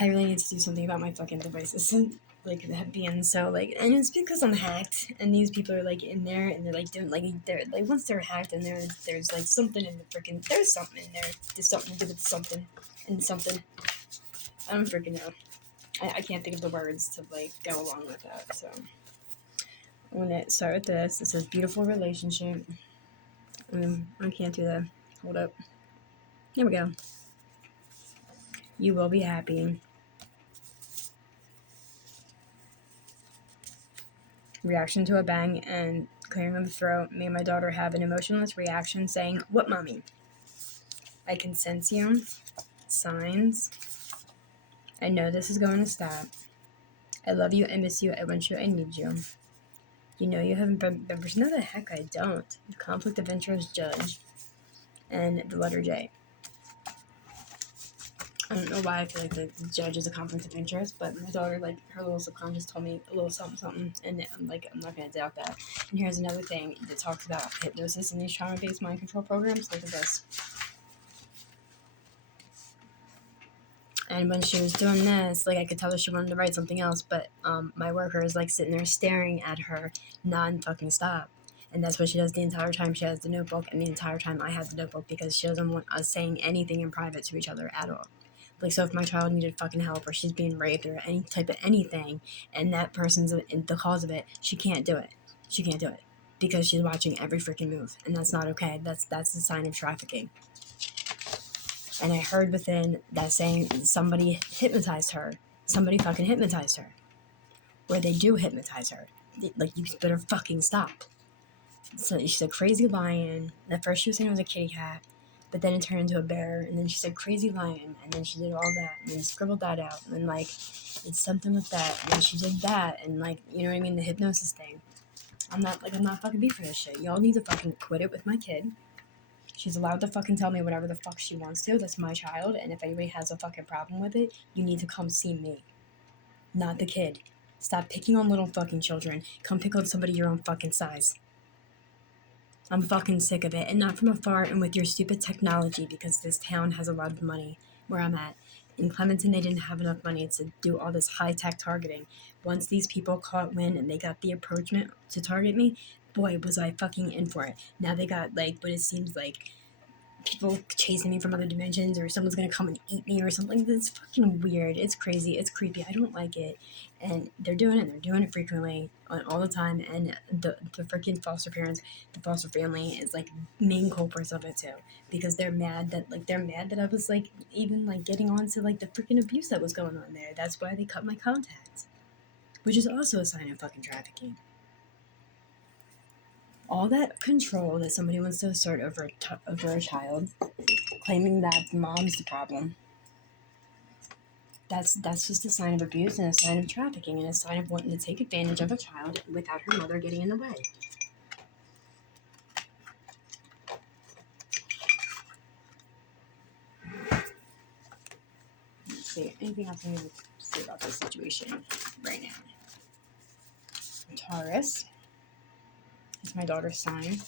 I really need to do something about my fucking devices. Like that being so like, and it's because I'm hacked, and these people are like in there, and they're like doing like they're like once they're hacked, and there's like something in the freaking there's something in there. There's something to do with something and something. I don't freaking know. I can't think of the words to like go along with that. So I'm gonna start with this. It says beautiful relationship. I can't do that. Hold up. Here we go. You will be happy. Reaction to a bang and clearing of the throat made my daughter have an emotionless reaction saying, "What, mommy? I can sense you. Signs. I know this is going to stop. I love you. I miss you. I want you. I need you. You know you haven't been members." No, the heck I don't. Conflict of interest judge. And the letter J. I don't know why I feel like the judge is a conflict of interest, but my daughter, like, her little subconscious told me a little something, something, and I'm like, I'm not going to doubt that. And here's another thing that talks about hypnosis and these trauma-based mind control programs. Look at this. And when she was doing this, like, I could tell that she wanted to write something else, but my worker is, like, sitting there staring at her non-fucking stop. And that's what she does the entire time she has the notebook, and the entire time I have the notebook, because she doesn't want us saying anything in private to each other at all. Like, so if my child needed fucking help, or she's being raped, or any type of anything, and that person's the cause of it, she can't do it. She can't do it. Because she's watching every freaking move, and that's not okay. That's a sign of trafficking. And I heard within that saying somebody hypnotized her. Somebody fucking hypnotized her. Where they do hypnotize her. Like, you better fucking stop. So she's a crazy lion. At first she was saying it was a kitty cat, but then it turned into a bear, and then she said crazy lion, and then she did all that, and then scribbled that out, and then, like, it's something with that, and then she did that, and, like, you know what I mean, the hypnosis thing. I'm not fucking beef for this shit. Y'all need to fucking quit it with my kid. She's allowed to fucking tell me whatever the fuck she wants to. That's my child, and if anybody has a fucking problem with it, you need to come see me, not the kid. Stop picking on little fucking children. Come pick on somebody your own fucking size. I'm fucking sick of it, and not from afar and with your stupid technology, because this town has a lot of money where I'm at. In Clementon, they didn't have enough money to do all this high-tech targeting. Once these people caught wind and they got the approachment to target me, boy, was I fucking in for it. Now they got, like, what it seems like people chasing me from other dimensions, or someone's gonna come and eat me or something. It's fucking weird. It's crazy. It's creepy. I don't like it. And they're doing it. They're doing it frequently, all the time. And the freaking foster parents, the foster family is, like, main culprits of it too, because they're mad that I was, like, even, like, getting on to, like, the freaking abuse that was going on there. That's why they cut my contacts, which is also a sign of fucking trafficking. All that control that somebody wants to assert over a child, claiming that the mom's the problem. That's just a sign of abuse, and a sign of trafficking, and a sign of wanting to take advantage of a child without her mother getting in the way. Let's see, anything else I need to say about this situation right now? Taurus is my daughter's sign.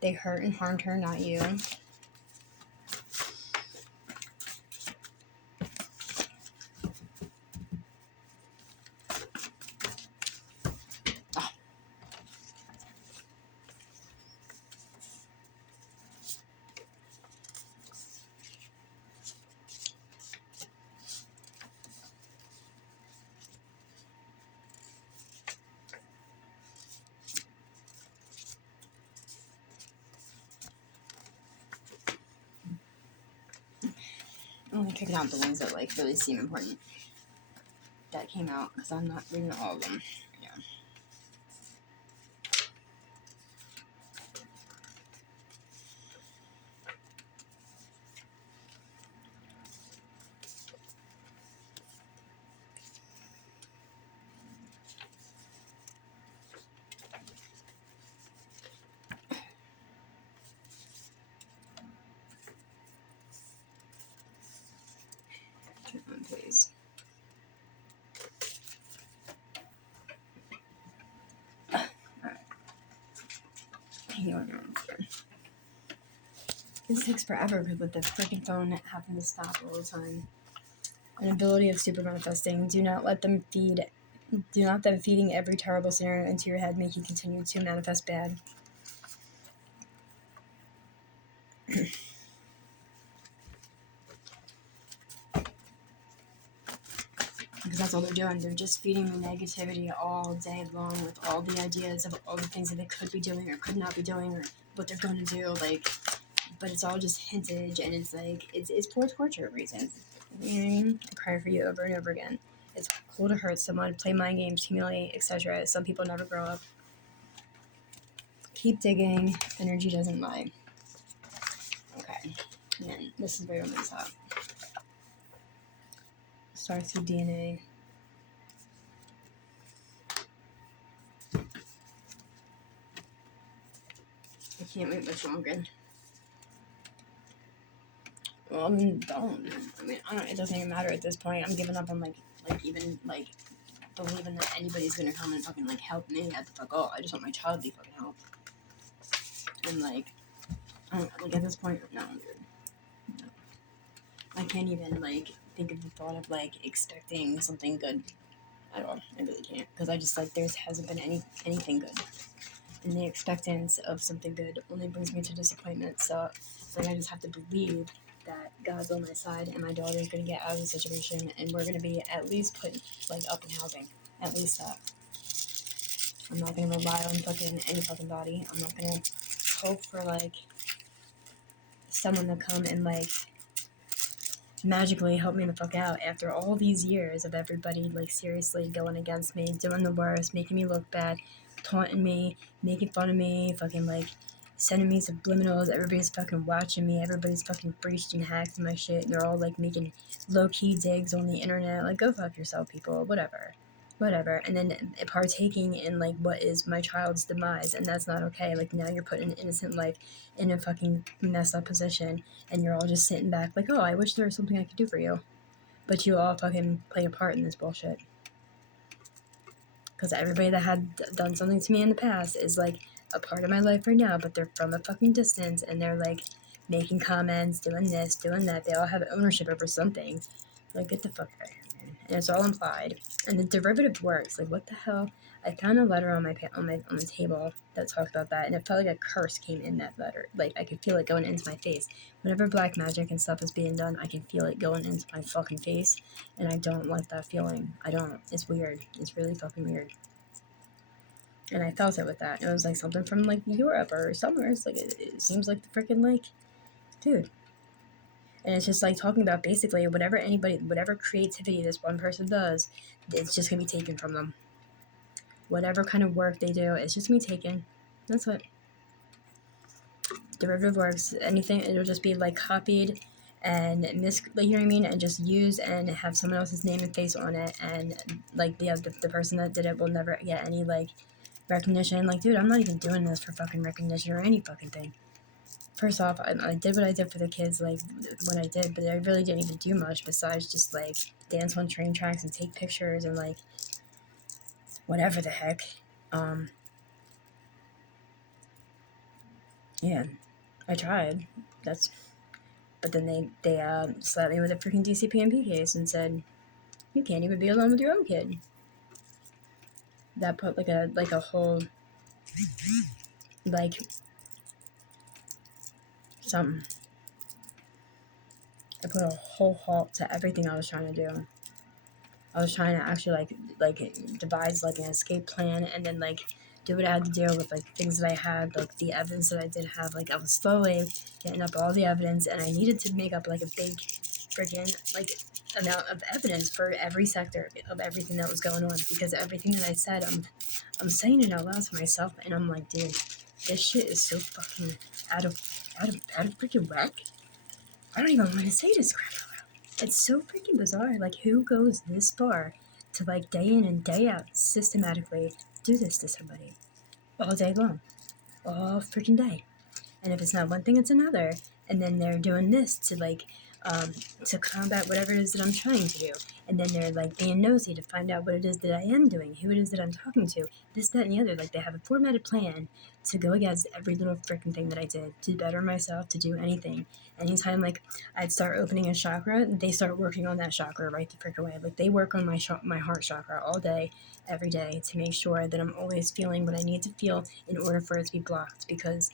They hurt and harmed her, not you. Oh. I'm only picking out the ones that, like, really seem important that came out, because I'm not reading all of them. Yeah. Turn on, please. This takes forever because with the freaking phone having to stop all the time. An ability of super manifesting. Do not let them feeding every terrible scenario into your head make you continue to manifest bad. Because that's all they're doing. They're just feeding me negativity all day long with all the ideas of all the things that they could be doing or could not be doing or what they're going to do. Like, but it's all just hintage, and it's like it's poor torture reasons. You know what I mean? I cry for you over and over again. It's cool to hurt someone, play mind games, humiliate, etc. Some people never grow up. Keep digging. Energy doesn't lie. Okay. Man, this is very over the top. Starts with DNA. I can't wait much longer. Well, I mean, don't. I mean, I don't. It doesn't even matter at this point. I'm giving up on even believing that anybody's gonna come and fucking help me at the fuck all. I just want my child to be fucking helped. And I don't at this point, no, dude. No. I can't even think of the thought of expecting something good at all. I really can't, because I just there hasn't been anything good. And the expectance of something good only brings me to disappointment. So I just have to believe that God's on my side and my daughter is going to get out of the situation and we're going to be at least put up in housing. At least that. I'm not going to rely on any fucking body. I'm not going to hope for someone to come and magically help me the fuck out after all these years of everybody seriously going against me, doing the worst, making me look bad, taunting me, making fun of me, fucking sending me subliminals. Everybody's fucking watching me. Everybody's fucking breached and hacked my shit, and they're all making low-key digs on the internet. Go fuck yourself, people. Whatever. And then partaking in what is my child's demise, and that's not okay. Now you're putting an innocent life in a fucking messed up position, and you're all just sitting back oh, I wish there was something I could do for you, but you all fucking play a part in this bullshit. Because everybody that had done something to me in the past is a part of my life right now, but they're from a fucking distance, and they're making comments, doing this, doing that. They all have ownership over something. Get the fuck out of here, man. And it's all implied. And the derivative works. What the hell? I found a letter on the table that talked about that, and it felt like a curse came in that letter. I could feel it going into my face. Whenever black magic and stuff is being done, I can feel it going into my fucking face, and I don't like that feeling. I don't. It's weird. It's really fucking weird. And I felt it with that. It was something from Europe or somewhere. It's it seems the freaking dude. And it's just talking about basically whatever creativity this one person does, it's just gonna be taken from them. Whatever kind of work they do, it's just gonna be taken. That's what derivative works. Anything, it'll just be copied and you know what I mean, and just use and have someone else's name and face on it, and the person that did it will never get any recognition. Dude, I'm not even doing this for fucking recognition or any fucking thing. First off, I did what I did for the kids, when I did, but I really didn't even do much besides just, dance on train tracks and take pictures and, whatever the heck. Yeah, I tried. But then they slapped me with a freaking DCPMP case and said, you can't even be alone with your own kid. That put, a whole, something. I put a whole halt to everything I was trying to do. I was trying to actually devise an escape plan, and then do what I had to do with things that I had, the evidence that I did have. I was slowly getting up all the evidence, and I needed to make up a big friggin' amount of evidence for every sector of everything that was going on, because everything that I said, I'm saying it out loud to myself, and I'm dude, this shit is so fucking out of freaking whack. I don't even want to say this crap. It's so freaking bizarre. Who goes this far to, day in and day out, systematically do this to somebody? All day long. All freaking day. And if it's not one thing, it's another. And then they're doing this to, to combat whatever it is that I'm trying to do. And then they're like being nosy to find out what it is that I am doing, who it is that I'm talking to, this, that, and the other. Like they have a formatted plan to go against every little freaking thing that I did, to better myself, to do anything. Anytime like I'd start opening a chakra, they start working on that chakra right the frick away. Like they work on my heart chakra all day, every day, to make sure that I'm always feeling what I need to feel in order for it to be blocked, because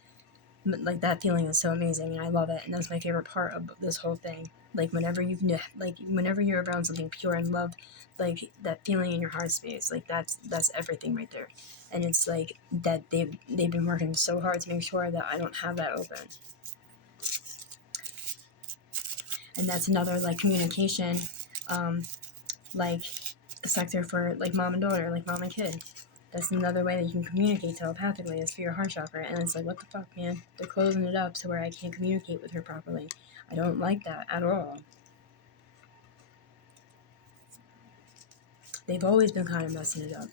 like that feeling is so amazing and I love it, and that's my favorite part of this whole thing. Like whenever you're around something pure and love, like that feeling in your heart space, like that's everything right there. And it's like that they've been working so hard to make sure that I don't have that open. And that's another like communication, like sector for like mom and daughter, like mom and kid. That's another way that you can communicate telepathically, is through your heart chakra. And it's like, what the fuck, man? They're closing it up to where I can't communicate with her properly. I don't like that at all. They've always been kind of messing it up.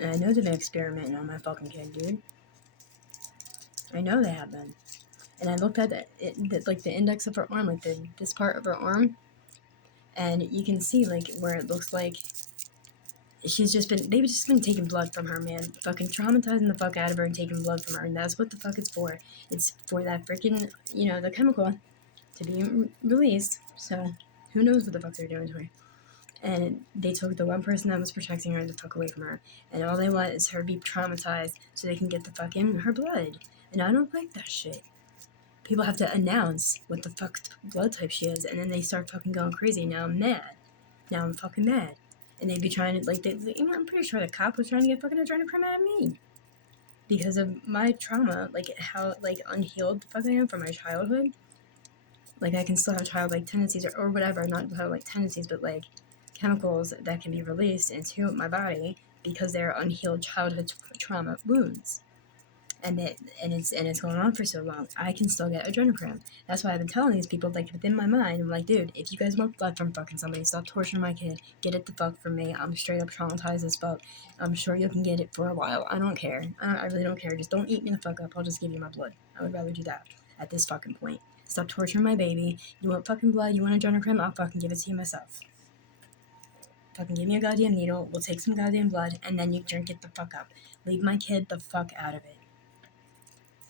And I know they've been experimenting on my fucking kid, dude. I know they have been. And I looked at like the index of her arm, like this part of her arm, and you can see like where it looks like they've just been taking blood from her, man. Fucking traumatizing the fuck out of her and taking blood from her. And that's what the fuck it's for. It's for that freaking, the chemical to be released. So who knows what the fuck they're doing to her. And they took the one person that was protecting her the fuck away from her. And all they want is her to be traumatized so they can get the fuck in her blood. And I don't like that shit. People have to announce what the fuck blood type she is, and then they start fucking going crazy. Now I'm mad. Now I'm fucking mad. And they'd be trying to, like, I'm pretty sure the cop was trying to get fucking adrenaline out of me. Because of my trauma, like, how, like, unhealed the fuck I am from my childhood. Like, I can still have childlike tendencies, or whatever, not childlike tendencies, but, like, chemicals that can be released into my body because they're unhealed childhood trauma wounds. And it's going on for so long, I can still get adrenochrome. That's why I've been telling these people, like, within my mind, I'm like, dude, if you guys want blood from fucking somebody, stop torturing my kid. Get it the fuck from me. I'm straight up traumatized as fuck. I'm sure you can get it for a while. I don't care. I really don't care. Just don't eat me the fuck up. I'll just give you my blood. I would rather do that at this fucking point. Stop torturing my baby. You want fucking blood? You want adrenochrome? I'll fucking give it to you myself. Fucking give me a goddamn needle. We'll take some goddamn blood, and then you drink it the fuck up. Leave my kid the fuck out of it.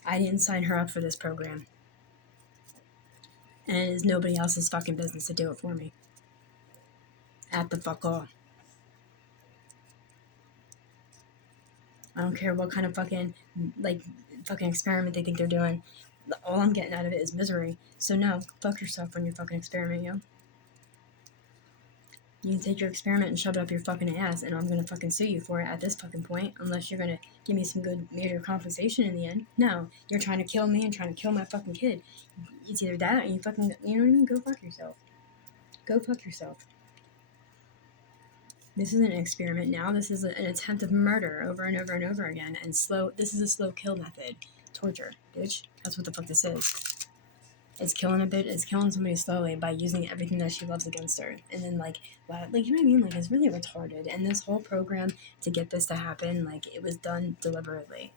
I didn't sign her up for this program. And it is nobody else's fucking business to do it for me. At the fuck all. I don't care what kind of fucking experiment they think they're doing. All I'm getting out of it is misery. So no, fuck yourself when you fucking experiment, yo. You can take your experiment and shove it up your fucking ass, and I'm gonna fucking sue you for it at this fucking point, unless you're gonna give me some good major compensation in the end. No, you're trying to kill me and trying to kill my fucking kid. It's either that or you fucking, you know what I mean? Go fuck yourself. Go fuck yourself. This is an experiment now. This is an attempt of murder over and over and over again. And this is a slow kill method. Torture, bitch. That's what the fuck this is. It's killing somebody slowly by using everything that she loves against her. And then, like, wow, like, you know what I mean? Like, it's really retarded. And this whole program to get this to happen, like, it was done deliberately.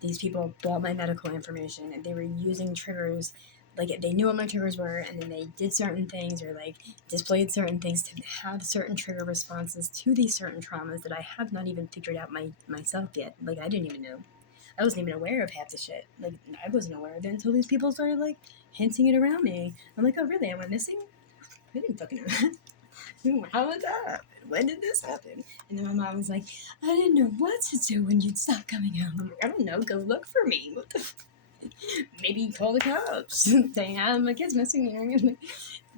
These people bought my medical information, and they were using triggers. Like, they knew what my triggers were, and then they did certain things, or, like, displayed certain things to have certain trigger responses to these certain traumas that I have not even figured out myself yet. Like, I didn't even know. I wasn't even aware of half the shit. Like, I wasn't aware of it until these people started, like, hinting it around me. I'm like, oh, really? I went missing? I didn't fucking know. How did that happen? When did this happen? And then my mom was like, I didn't know what to do when you'd stop coming home. I'm like, I don't know. Go look for me. What the maybe call the cops. Saying, my kid's missing. You know?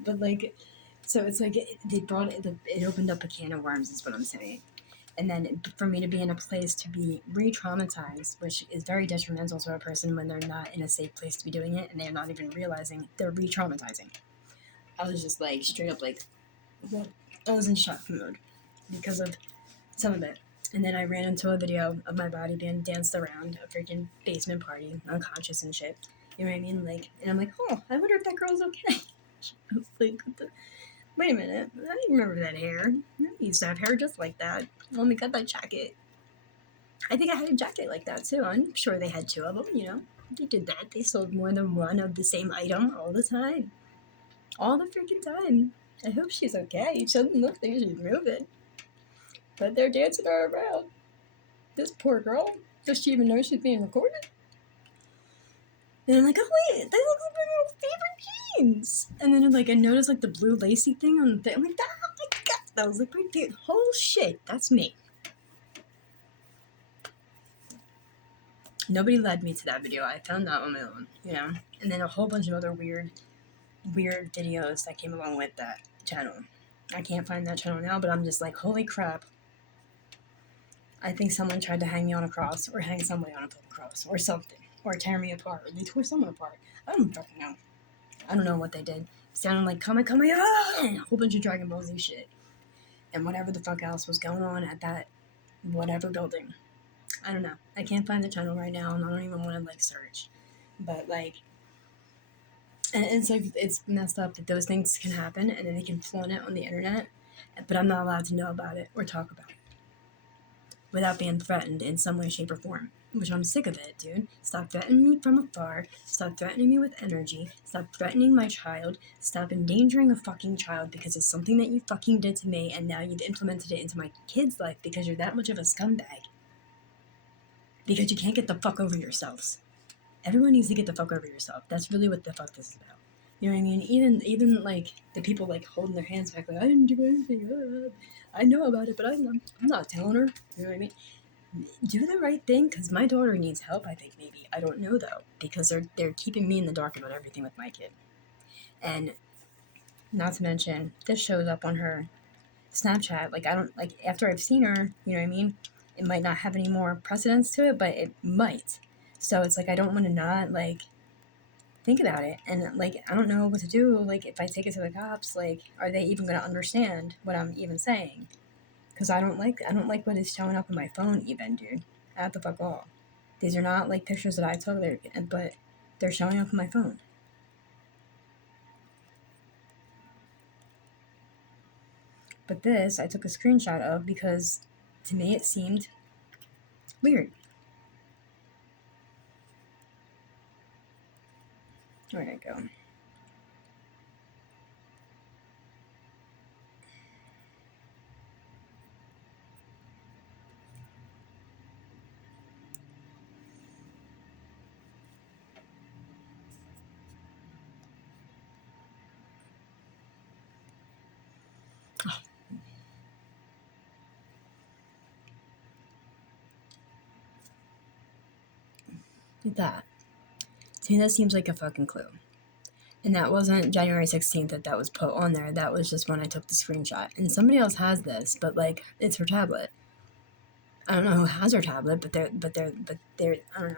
But, like, so it's like it opened up a can of worms is what I'm saying. And then for me to be in a place to be re-traumatized, which is very detrimental to a person when they're not in a safe place to be doing it, and they're not even realizing they're re-traumatizing. I was just, like, straight up, like, I was in shock mode because of some of it. And then I ran into a video of my body being danced around a freaking basement party, unconscious and shit. You know what I mean? Like, and I'm like, oh, I wonder if that girl's okay. I was like, wait a minute, I don't remember that hair. I used to have hair just like that. When we got that jacket. I think I had a jacket like that too. I'm sure they had two of them, you know. They did that. They sold more than one of the same item all the time. All the freaking time. I hope she's okay. She doesn't look like she's moving. But they're dancing her around. This poor girl. Does she even know she's being recorded? And I'm like, oh wait, they look like my favorite jeans. And then like I noticed like the blue lacy thing on the thing. I'm like, oh my god, that was like my favorite. Whole shit, that's me. Nobody led me to that video. I found that on my own, you know. And then a whole bunch of other weird videos that came along with that channel. I can't find that channel now, but I'm just like, holy crap. I think someone tried to hang me on a cross, or hang somebody on a cross, or something, or tear me apart, or they tore someone apart. I don't fucking know. I don't know what they did. It sounded like and a whole bunch of Dragon Ball Z shit, and whatever the fuck else was going on at that whatever building. I don't know. I can't find the channel right now, and I don't even want to like search. But like, and it's like it's messed up that those things can happen, and then they can flaunt it on the internet, but I'm not allowed to know about it or talk about it without being threatened in some way, shape, or form. Which I'm sick of it, dude. Stop threatening me from afar. Stop threatening me with energy. Stop threatening my child. Stop endangering a fucking child because it's something that you fucking did to me, and now you've implemented it into my kid's life because you're that much of a scumbag. Because you can't get the fuck over yourselves. Everyone needs to get the fuck over yourself. That's really what the fuck this is about. You know what I mean? Even like the people like holding their hands back, like I didn't do anything. I know about it, but I'm not telling her. You know what I mean? Do the right thing, because my daughter needs help. I think maybe I don't know though, because they're keeping me in the dark about everything with my kid, and not to mention this shows up on her Snapchat. Like I don't like after I've seen her. You know what I mean? It might not have any more precedence to it, but it might. So it's like I don't want to not like think about it, and like I don't know what to do. Like if I take it to the cops, like are they even going to understand what I'm even saying? Because I don't like what is showing up on my phone even, dude. At the fuck all. These are not like pictures that I took, but they're showing up on my phone. But this I took a screenshot of because to me it seemed weird. Where'd it go? Like that. To me that seems like a fucking clue. And that wasn't January 16th that was put on there. That was just when I took the screenshot. And somebody else has this, but like it's her tablet. I don't know who has her tablet, but they're I don't know.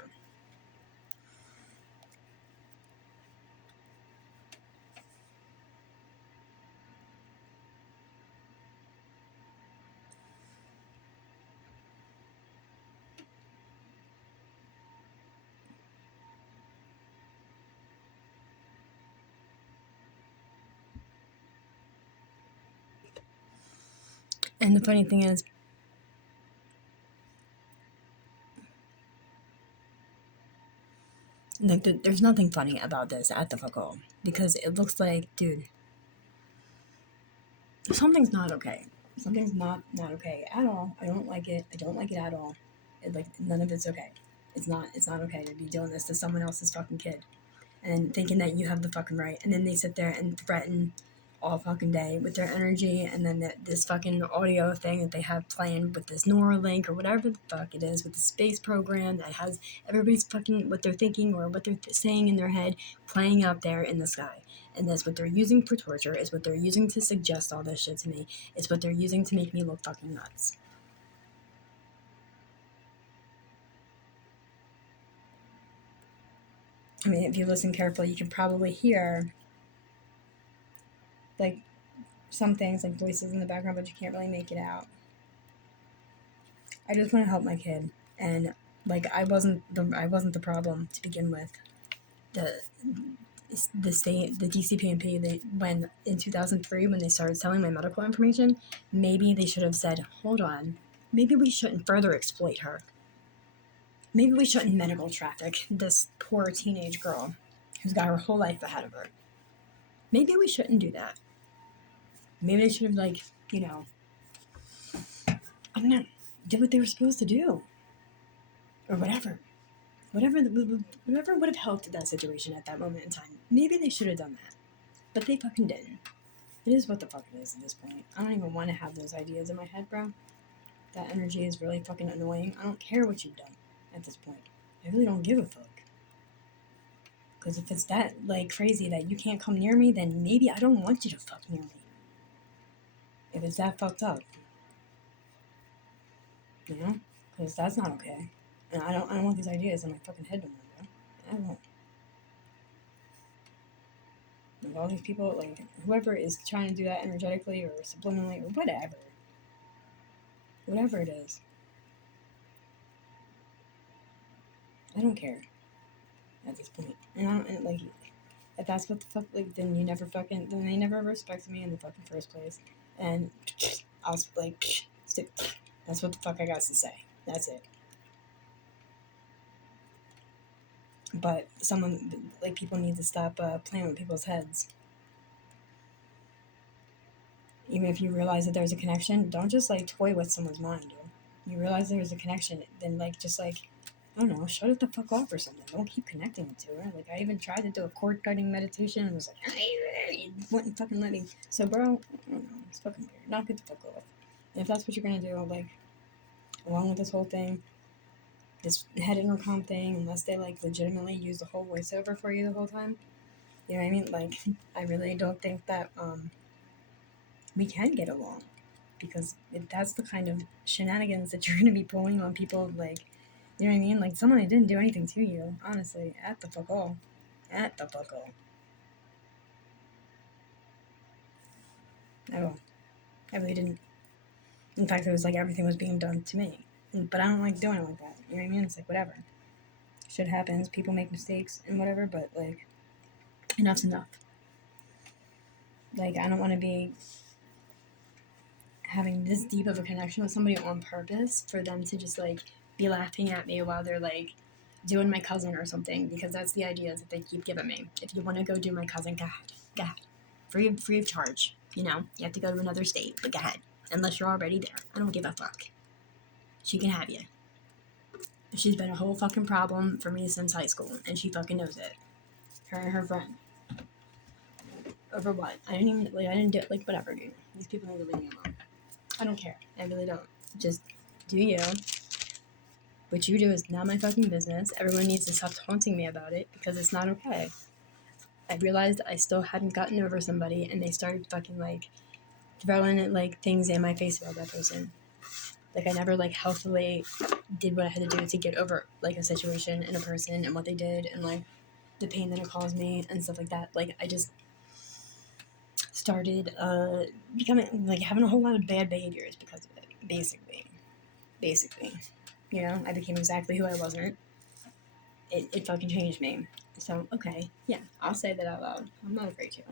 And the funny thing is, like, there's nothing funny about this at the fuck all. Because it looks like, dude, something's not okay. Something's not okay at all. I don't like it. I don't like it at all. Like, none of it's okay. It's not okay to be doing this to someone else's fucking kid. And thinking that you have the fucking right. And then they sit there and threaten all fucking day with their energy, and then this fucking audio thing that they have playing with this Neuralink or whatever the fuck it is with the space program that has everybody's fucking what they're thinking or what they're saying in their head playing out there in the sky. And that's what they're using for torture. It's what they're using to suggest all this shit to me. It's what they're using to make me look fucking nuts. I mean, if you listen carefully, you can probably hear like some things like voices in the background, but you can't really make it out. I just want to help my kid, and like I wasn't the problem to begin with. The state, the DCPNP, they when in 2003 when they started selling my medical information, maybe they should have said, hold on, maybe we shouldn't further exploit her. Maybe we shouldn't medical traffic this poor teenage girl who's got her whole life ahead of her. Maybe we shouldn't do that. Maybe they should have, like, you know, I don't know, did what they were supposed to do. Or whatever. Whatever would have helped that situation at that moment in time. Maybe they should have done that. But they fucking didn't. It is what the fuck it is at this point. I don't even want to have those ideas in my head, bro. That energy is really fucking annoying. I don't care what you've done at this point. I really don't give a fuck. Because if it's that, like, crazy that you can't come near me, then maybe I don't want you to fuck near me. If it's that fucked up. You know? Because that's not okay. And I don't want these ideas in my fucking head no more, bro. I won't. Like, all these people, like, whoever is trying to do that energetically or subliminally or whatever. Whatever it is. I don't care. At this point. And I don't, and, like, if that's what the fuck, like, then they never respected me in the fucking first place. And I'll, like, that's what the fuck I got to say. That's it. But people need to stop playing with people's heads. Even if you realize that there's a connection, don't just, like, toy with someone's mind, dude. You realize there's a connection, then, like, just, like, I don't know, shut it the fuck off or something. Don't keep connecting it to her. Like, I even tried to do a cord cutting meditation and was like, it wouldn't fucking let me. So, bro, I don't know, it's fucking weird. Knock it the fuck off. And if that's what you're gonna do, like, along with this whole thing, this head intercom thing, unless they, like, legitimately use the whole voiceover for you the whole time, you know what I mean? Like, I really don't think that, we can get along. Because if that's the kind of shenanigans that you're gonna be pulling on people, like, you know what I mean? Like, someone who didn't do anything to you, honestly, at the fuck all. At the fuck all. Oh, I really didn't. In fact, it was like everything was being done to me. But I don't like doing it like that. You know what I mean? It's like, whatever. Shit happens, people make mistakes and whatever, but, like, enough's enough. Like, I don't want to be having this deep of a connection with somebody on purpose for them to just, like, be laughing at me while they're, like, doing my cousin or something, because that's the ideas that they keep giving me. If you want to go do my cousin, go ahead. Free of charge. You know, you have to go to another state, but go ahead. Unless you're already there. I don't give a fuck. She can have you. She's been a whole fucking problem for me since high school, and she fucking knows it. Her and her friend. Over what? I didn't do it, like, whatever, dude. These people need to leave me alone. I don't care. I really don't. Just do you. What you do is not my fucking business. Everyone needs to stop taunting me about it, because it's not okay. I realized I still hadn't gotten over somebody, and they started fucking, like, throwing, like, things in my face about that person. Like, I never, like, healthily did what I had to do to get over, like, a situation and a person and what they did and, like, the pain that it caused me and stuff like that. Like, I just started becoming, like, having a whole lot of bad behaviors because of it, basically. You know, I became exactly who I wasn't. It fucking changed me. So, okay, yeah, I'll say that out loud. I'm not afraid to.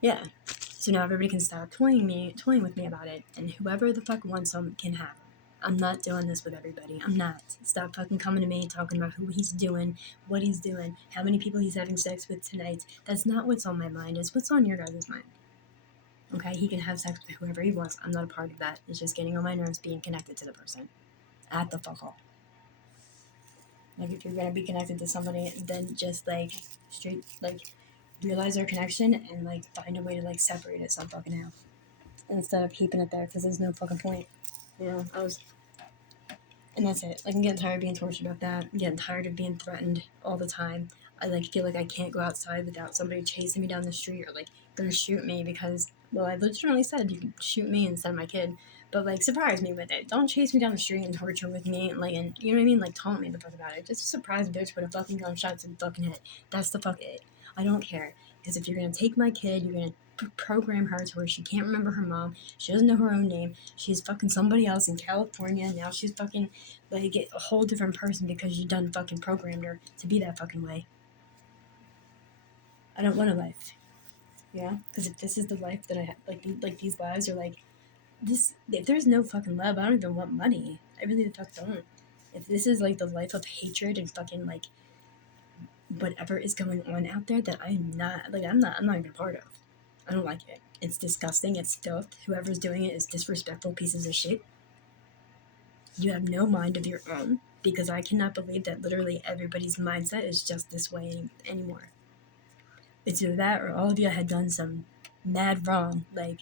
Yeah. So now everybody can stop toying with me about it, and whoever the fuck wants them can have them. I'm not doing this with everybody. I'm not. Stop fucking coming to me talking about who he's doing, what he's doing, how many people he's having sex with tonight. That's not what's on my mind. It's what's on your guys' mind. Okay? He can have sex with whoever he wants. I'm not a part of that. It's just getting on my nerves being connected to the person. At the fuck all. Like, if you're gonna be connected to somebody, then just, like, straight, like, realize their connection and, like, find a way to, like, separate it some fucking how. Instead of keeping it there, because there's no fucking point. You know, and that's it. Like, I'm getting tired of being tortured about that. I'm getting tired of being threatened all the time. I, like, feel like I can't go outside without somebody chasing me down the street or, like, gonna shoot me because, well, I literally said you can shoot me instead of my kid, but, like, surprise me with it. Don't chase me down the street and torture with me, and, like, and you know what I mean? Like, taunt me the fuck about it. Just surprise a bitch with a fucking gunshot to the fucking head. That's the fuck it. I don't care. Because if you're gonna take my kid, you're gonna program her to where she can't remember her mom. She doesn't know her own name. She's fucking somebody else in California. Now she's fucking, like, a whole different person because you done fucking programmed her to be that fucking way. I don't want a life. Yeah? Because if this is the life that I have, like these lives are like, this, if there's no fucking love, I don't even want money. I really the fuck don't. If this is like the life of hatred and fucking like whatever is going on out there that I'm not even a part of. I don't like it. It's disgusting. It's filth. Whoever's doing it is disrespectful pieces of shit. You have no mind of your own, because I cannot believe that literally everybody's mindset is just this way anymore. It's either that or all of you had done some mad wrong, like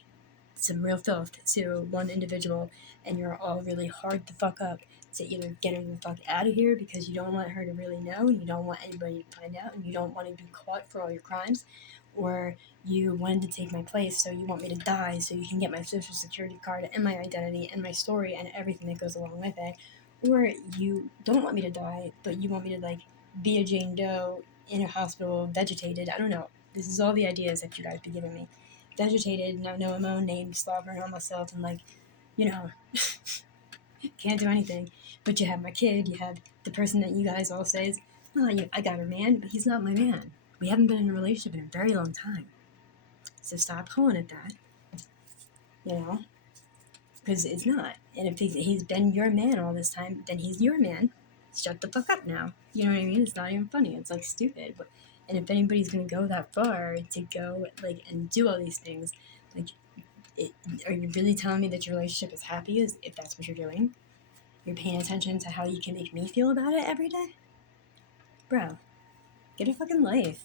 some real filth to one individual, and you're all really hard to fuck up to either get her the fuck out of here because you don't want her to really know, and you don't want anybody to find out, and you don't want to be caught for all your crimes, or you wanted to take my place, so you want me to die so you can get my social security card and my identity and my story and everything that goes along with it, or you don't want me to die, but you want me to like be a Jane Doe in a hospital, vegetated. I don't know. This is all the ideas that you guys be giving me. Vegetated, not knowing my own name, slobbering on myself, and like, you know, can't do anything. But you have my kid, you have the person that you guys all say is, oh, yeah, I got her man, but he's not my man. We haven't been in a relationship in a very long time. So stop calling it that, you know? Because it's not. And if he's been your man all this time, then he's your man. Shut the fuck up now. You know what I mean? It's not even funny. It's like stupid. And if anybody's gonna go that far to go like and do all these things, like, are you really telling me that your relationship is happy? Is if that's what you're doing? You're paying attention to how you can make me feel about it every day, bro. Get a fucking life.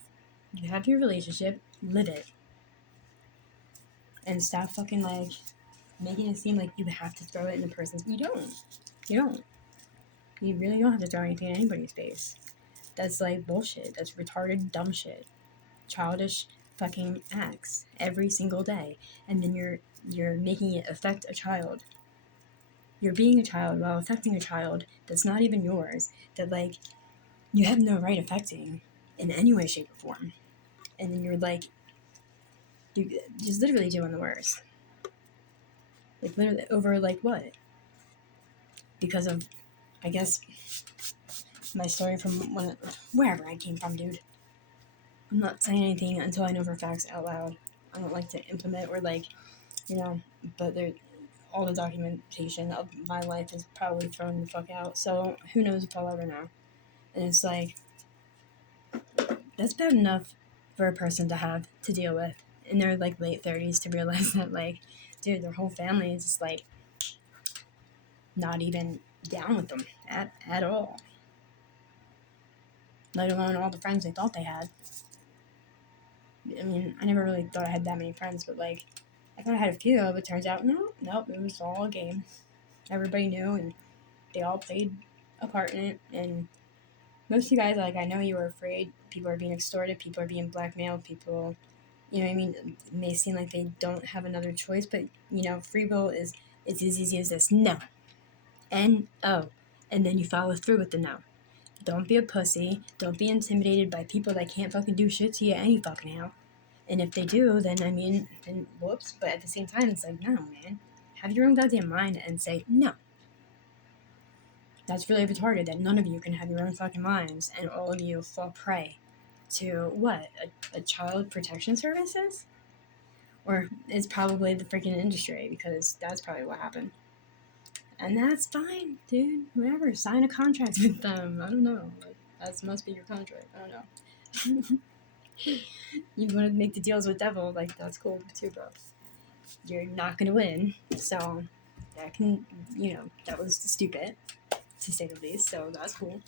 You have your relationship, live it, and stop fucking like making it seem like you have to throw it in the person's. You don't. You don't. You really don't have to throw anything in anybody's face. That's like bullshit. That's retarded, dumb shit. Childish fucking acts every single day, and then you're making it affect a child. You're being a child while affecting a child that's not even yours. That like you have no right affecting in any way, shape, or form. And then you're like, you just literally doing the worst. Like literally over like what? Because of, I guess, my story from wherever I came from, dude. I'm not saying anything until I know for facts out loud. I don't like to implement or like, you know, but there, all the documentation of my life is probably thrown the fuck out. So who knows if I'll ever know? And it's like, that's bad enough for a person to have to deal with in their like late 30s to realize that like, dude, their whole family is just like not even down with them at all. Let alone all the friends they thought they had. I mean, I never really thought I had that many friends, but like, I thought I had a few, but it turns out nope, it was all a game. Everybody knew, and they all played a part in it. And most of you guys, like, I know you were afraid. People are being extorted. People are being blackmailed. People, you know what I mean? It may seem like they don't have another choice, but, you know, free will is, it's as easy as this. No. N-O. And then you follow through with the no. Don't be a pussy. Don't be intimidated by people that can't fucking do shit to you any fucking how. And if they do, then, I mean, then whoops. But at the same time, it's like, no, man. Have your own goddamn mind and say, no. That's really retarded that none of you can have your own fucking minds and all of you fall prey to what? A child protection services? Or it's probably the freaking industry, because that's probably what happened. And that's fine, dude. Whatever. Sign a contract with them. I don't know. Like, that must be your contract. I don't know. You want to make the deals with devil, like, that's cool too, bro. You're not going to win. So that can, you know, that was stupid, to say the least. So that's cool.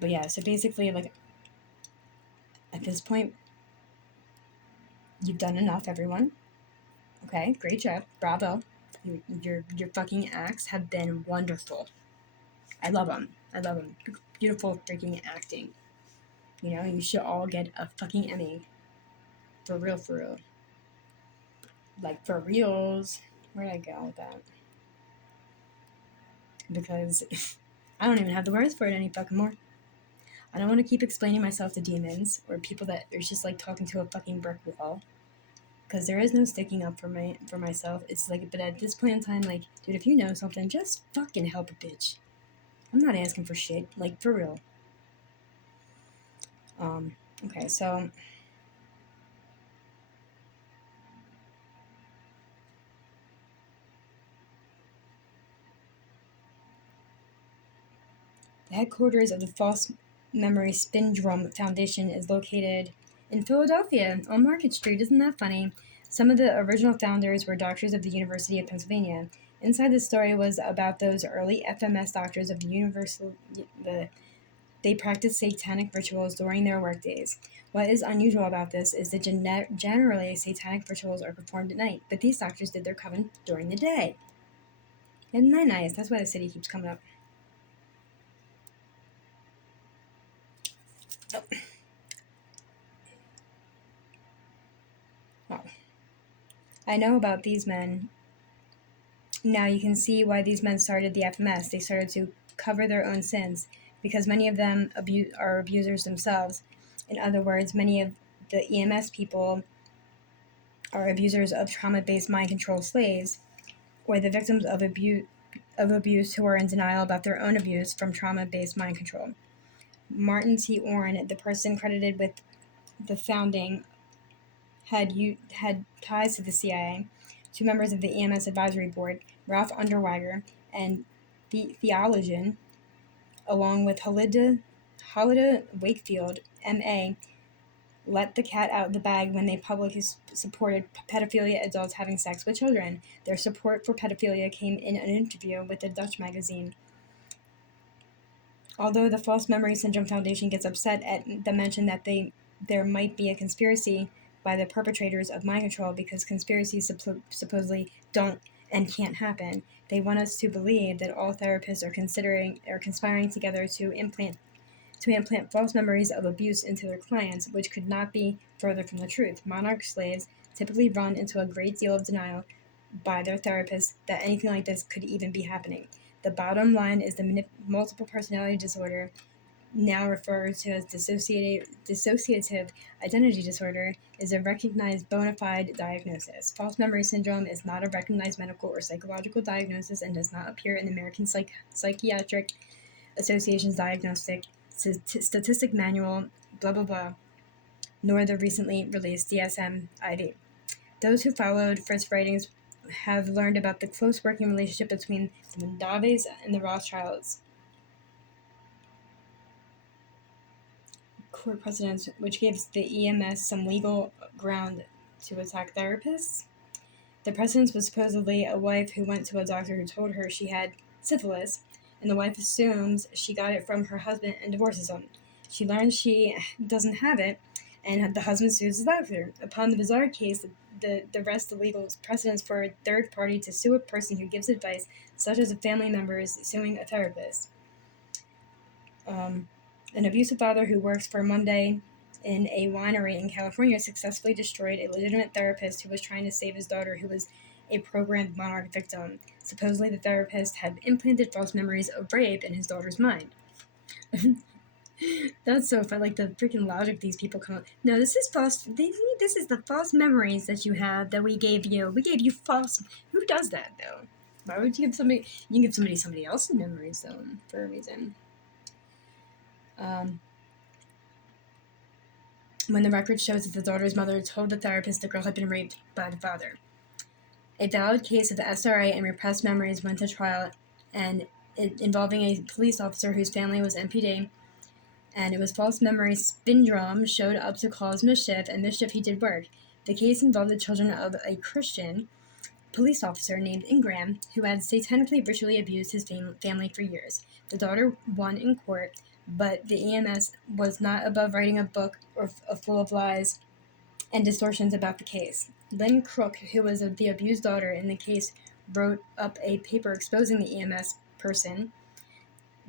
But yeah, so basically, like, at this point, you've done enough, everyone. Okay, great job. Bravo. Your fucking acts have been wonderful. I love them. I love them. Beautiful freaking acting. You know, you should all get a fucking Emmy. For real, for real. Like, for reals. Where'd I go with that? Because I don't even have the words for it any fucking more. I don't want to keep explaining myself to demons or people that are just like talking to a fucking brick wall. Because there is no sticking up for myself. It's like, but at this point in time, like, dude, if you know something, just fucking help a bitch. I'm not asking for shit, like, for real. Okay, so The headquarters of the False Memory Spindrum Foundation is located in Philadelphia on Market Street. Isn't that funny? Some of the original founders were doctors of the University of Pennsylvania. Inside the story was about those early FMS doctors of the university. They practiced satanic rituals during their workdays. What is unusual about this is that generally satanic rituals are performed at night, but these doctors did their coven during the day. Isn't that nice? That's why the city keeps coming up. Oh. Oh. I know about these men. Now you can see why these men started the FMS. They started to cover their own sins because many of them are abusers themselves. In other words, many of the EMS people are abusers of trauma-based mind control slaves, or the victims of abuse who are in denial about their own abuse from trauma-based mind control. Martin T. Orrin, the person credited with the founding, had ties to the CIA. Two members of the EMS advisory board, Ralph Underwager and the theologian, along with Halida Wakefield, M.A., let the cat out of the bag when they publicly supported pedophilia adults having sex with children. Their support for pedophilia came in an interview with a Dutch magazine. Although the False Memory Syndrome Foundation gets upset at the mention that there might be a conspiracy by the perpetrators of mind control because conspiracies supposedly don't and can't happen, they want us to believe that all therapists are conspiring together to implant false memories of abuse into their clients, which could not be further from the truth. Monarch slaves typically run into a great deal of denial by their therapists that anything like this could even be happening. The bottom line is the multiple personality disorder, now referred to as dissociative identity disorder, is a recognized bona fide diagnosis. False memory syndrome is not a recognized medical or psychological diagnosis and does not appear in the American Psychiatric Association's diagnostic statistic manual, blah blah blah, nor the recently released DSM-IV. Those who followed Fritz's writings have learned about the close working relationship between the Mondaves and the Rothschilds court precedents, which gives the EMS some legal ground to attack therapists. The precedent was supposedly a wife who went to a doctor who told her she had syphilis, and the wife assumes she got it from her husband and divorces him. She learns she doesn't have it, and the husband sues the doctor. Upon the bizarre case, the rest of legal precedents for a third party to sue a person who gives advice, such as a family member is suing a therapist. An abusive father who works for Monday in a winery in California successfully destroyed a legitimate therapist who was trying to save his daughter, who was a programmed monarch victim. Supposedly, the therapist had implanted false memories of rape in his daughter's mind. That's so fun. Like the freaking logic these people come up. No, this is false. This is the false memories that you have that we gave you. We gave you false. Who does that though? Why would you give somebody? You can give somebody else's memories though for a reason. When the record shows that the daughter's mother told the therapist the girl had been raped by the father. A valid case of the SRA and repressed memories went to trial, and involving a police officer whose family was MPD, and it was false memory syndrome showed up to cause mischief, and mischief he did work. The case involved the children of a Christian police officer named Ingram, who had satanically ritually abused his family for years. The daughter won in court, but the EMS was not above writing a book full of lies and distortions about the case. Lynn Crook, who was the abused daughter in the case, wrote up a paper exposing the EMS person.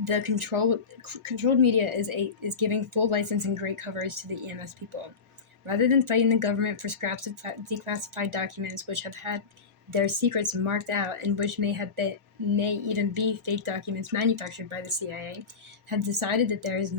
The controlled media is giving full license and great coverage to the EMS people. Rather than fighting the government for scraps of declassified documents which have had their secrets marked out and which may even be fake documents manufactured by the CIA, have decided that there is